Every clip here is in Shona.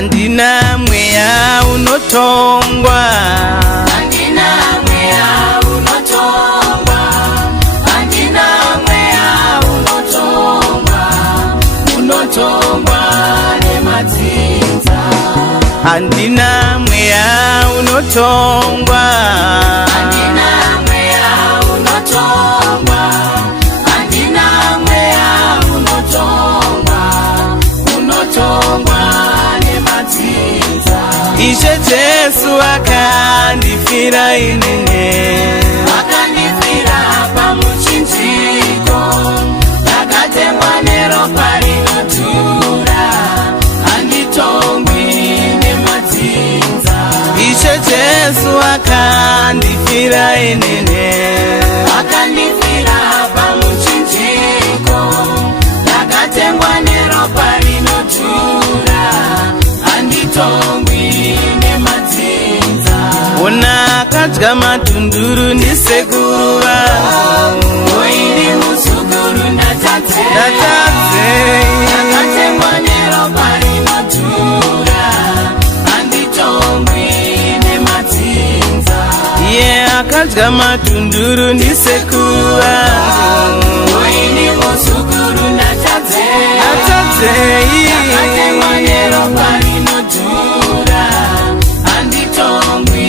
Handina mweya unotongwa, handina mweya unotongwa, handina mweya unotongwa, unotongwa nemadzinza. handina mweya unotongwa, handina mweya unotongwa, handina mweya unotongwa, unotongwa nemadzinza. Ishe Jesu akandifira inene, akandifira pamuchinjiko, rakatemwa neropa rinodhura, handitongwi nemadzinza. Ishe Jesu akandifira inene, akandifira pamuchinjiko, rakatemwa neropa rinodhura, handitongwi nemadzinza. ona akadya matunduru ndisekuru vangu, oini muzukuru ndatadzei, akatemwa neropa rinodhura, handitongwi nemadzinza. iye akadya matunduru ndisekuru vangu, oini muzukuru ndatadzei, akatemwa neropa rinodhura, handitongwi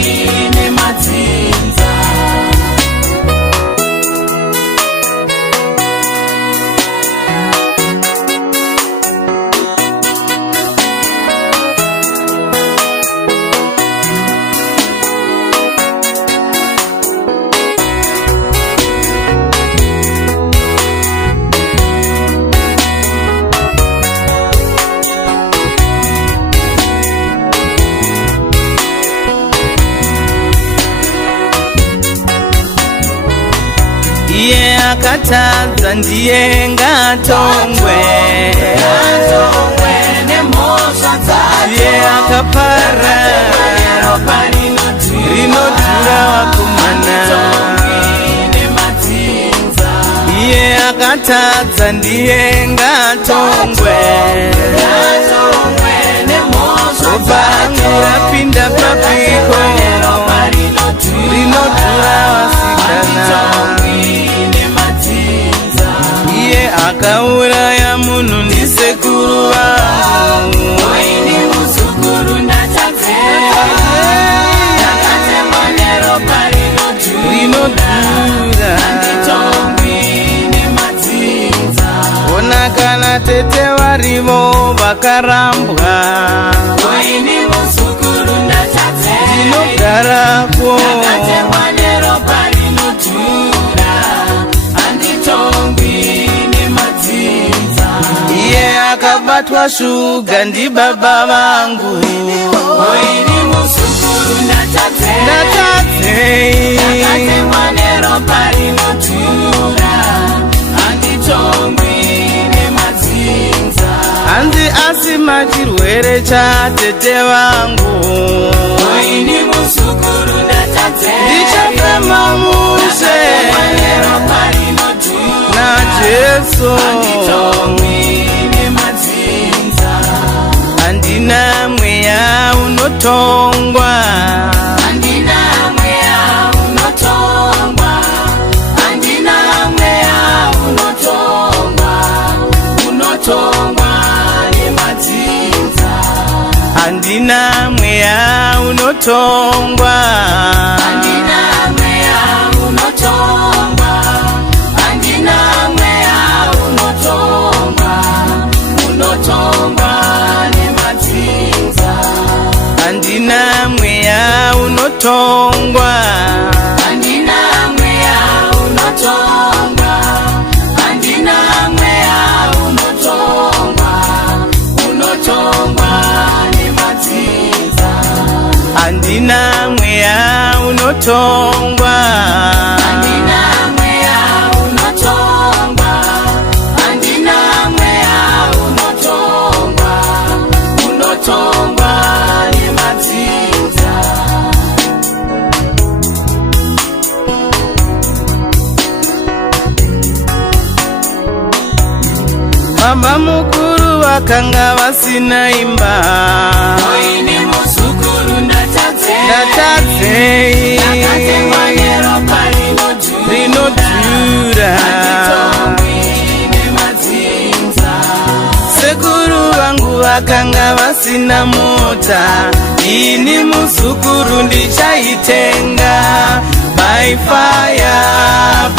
nemadzinza. iye akatadza ndiye ngatongwe, Atongwe nemhosva dzake, iye akapara neropa rinodhura vakomana, nemadzinza. iye akatadza ndiye ngatongwe, Atongwe nemhosva bangu rapinda papiko neropa rinodhura vasikana, nemadzinza. iye akauraya munhu ndisekuru vangu, oini muzukuru ndatadzei, akatemwa neropa rinodhura, rinodhura handitongwi nemadzinza. ona kana tete varivo vakarambwa, oini muzukuru ndatadzei, ndinogarako akatemwa neropa rinodhura, handitongwi nemadzinza. iye akabatwa shuga ndibaba vangu, oini muzukuru ndatadzei, ndatadzei akatemwa neropa rinodhura, handitongwi nemadzinza. hanzi asima chirwere chatete vangu, oini muzukuru ndatadzei, ndichafema mushe akatemwa neropa rinodhura, najesu, handitongwi nemadzinza. handina mweya unotongwa, handina mweya unotongwa, handina mweya unotongwa, unotongwa nemadzinza. handina mweya unotongwa, handina mweya unotongwa, handina mweya unotongwa, unotongwa nemadzinza. handina mweya unotongwa, handina mweya unotongwa, handina mweya unotongwa, unotongwa nemadzinza. handina mweya unotongwa, handina mweya unotongwa, handina mweya unotongwa, unotongwa nemadzinza. baba mukuru vakanga vasina imba. Oine muzukuru Ndatadzei ndakatengwa neropa rinodhura. handitongwi nemadzinza. Sekuru vangu vakanga vasina mota, ini muzukuru ndichaitenga. By fire,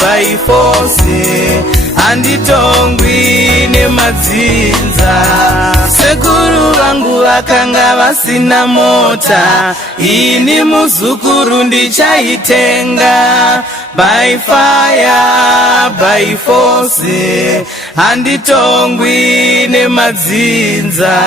by force, handitongwi nemadzinza. Sekuru vangu vakanga vasina mota, ini muzukuru ndichaitenga. By fire, by force, handitongwi nemadzinza.